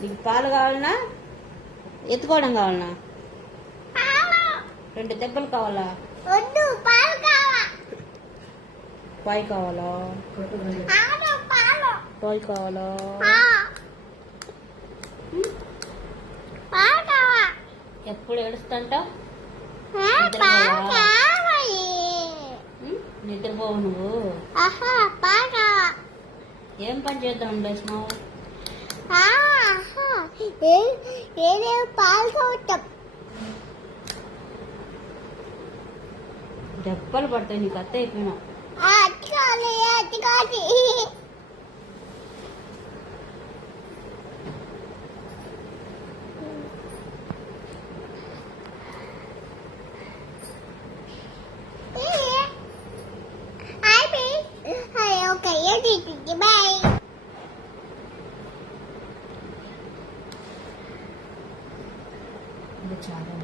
నీకు పాలు కావాలనా ఎత్తుకోవడం కావాలనా? 2 దెబ్బలు కావాలా? పాయ్ కావాలా? పాయ్ కావాలా? ఎప్పుడు ఏడుస్తుంటావు? నిద్రపోవు నువ్వు. ఏం పని చేద్దాం లేచినావు? దెబ్బలు పడతాయి నీకు. అత్త అయిపోయినావు. Bye. చాలా